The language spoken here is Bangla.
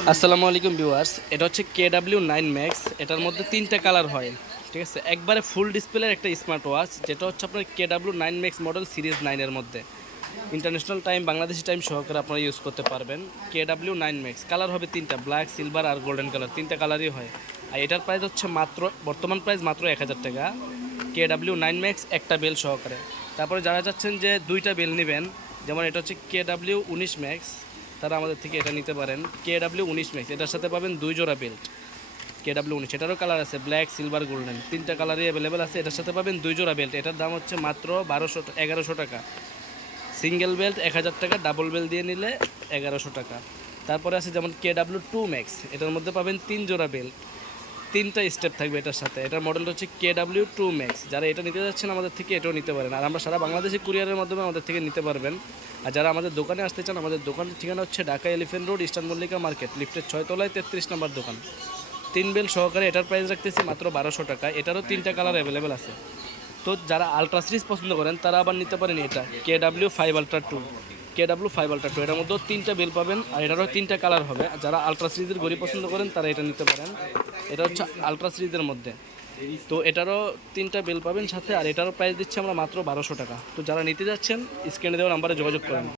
আসসালামু আলাইকুম ভিউয়ার্স, এটা হচ্ছে কে ডাব্লিউ নাইন ম্যাক্স, এটার মধ্যে তিনটা কালার হয়, ঠিক আছে? একবারে ফুল ডিসপ্লের একটা স্মার্ট ওয়াচ, যেটা হচ্ছে আপনার K W nine max model series নাইনের মধ্যে। ইন্টারন্যাশনাল টাইম, বাংলাদেশি টাইম সহকারে আপনারা ইউজ করতে পারবেন। K W nine max, colour হবে তিনটা, ব্ল্যাক, সিলভার আর গোল্ডেন কালার, তিনটা কালারই হয়। আর এটার প্রাইস হচ্ছে মাত্র, বর্তমান প্রাইস মাত্র এক হাজার টাকা। কে ডাব্লিউ নাইন ম্যাক্স একটা বেল সহকারে। তারপরে যারা চাচ্ছেন যে দুইটা বেল নেবেন, যেমন এটা হচ্ছে কে ডাব্লিউ উনিশ ম্যাক্স তারা আমাদের থেকে এটা নিতে পারেন। কে ডাব্লিউ উনিশ ম্যাক্স এটার সাথে পাবেন দুই জোড়া বেল্ট কে ডাব্লিউ উনিশ, এটারও কালার আছে ব্ল্যাক সিলভার গোল্ডেন তিনটা কালারই অ্যাভেলেবেল আছে, এটার সাথে পাবেন দুই জোড়া বেল্ট এটার দাম হচ্ছে মাত্র বারোশো এগারোশো টাকা। সিঙ্গেল বেল্ট এক হাজার টাকা ডাবল বেল্ট দিয়ে নিলে এগারোশো টাকা। তারপরে আছে যেমন কে ডাব্লিউ টু ম্যাক্স এটার মধ্যে পাবেন তিন জোড়া বেল্ট তিনটা স্টেপ থাকবে এটার সাথে। এটার মডেলটা হচ্ছে কে ডাব্লিউ টু ম্যাক্স যারা এটা নিতে যাচ্ছেন, আমাদের থেকে এটাও নিতে পারেন। আর আমরা সারা বাংলাদেশে কুরিয়ারের মাধ্যমে আমাদের থেকে নিতে পারবেন। আর যারা আমাদের দোকানে আসতে চান, আমাদের দোকানের ঠিকানা হচ্ছে Dhaka elephant road eastern Mallika market লিফটের ছয় তলায় তেত্রিশ নম্বর দোকান। তিন বেল সহকারে এটার প্রাইস রাখতেছি মাত্র বারোশো টাকা। এটারও তিনটা কালার অ্যাভেলেবেল আছে। তো যারা আলট্রা সিরিজ পছন্দ করেন, তারা আবার নিতে পারেন এটা K W five ultra two K W five ultra two এটার মধ্যেও তিনটা বেল পাবেন আর এটারও তিনটা কালার হবে। যারা আলট্রা সিরিজের গড়ি পছন্দ করেন, তারা এটা নিতে পারেন। এটা হচ্ছে আলট্রা সিরিজের মধ্যে। তো এটারও তিনটা বেল পাবেন সাথে, আর এটারও প্রাইস দিচ্ছি আমরা মাত্র বারোশো টাকা। তো যারা নিতে যাচ্ছেন স্ক্রিনে দেওয়ার নাম্বারে যোগাযোগ করেন।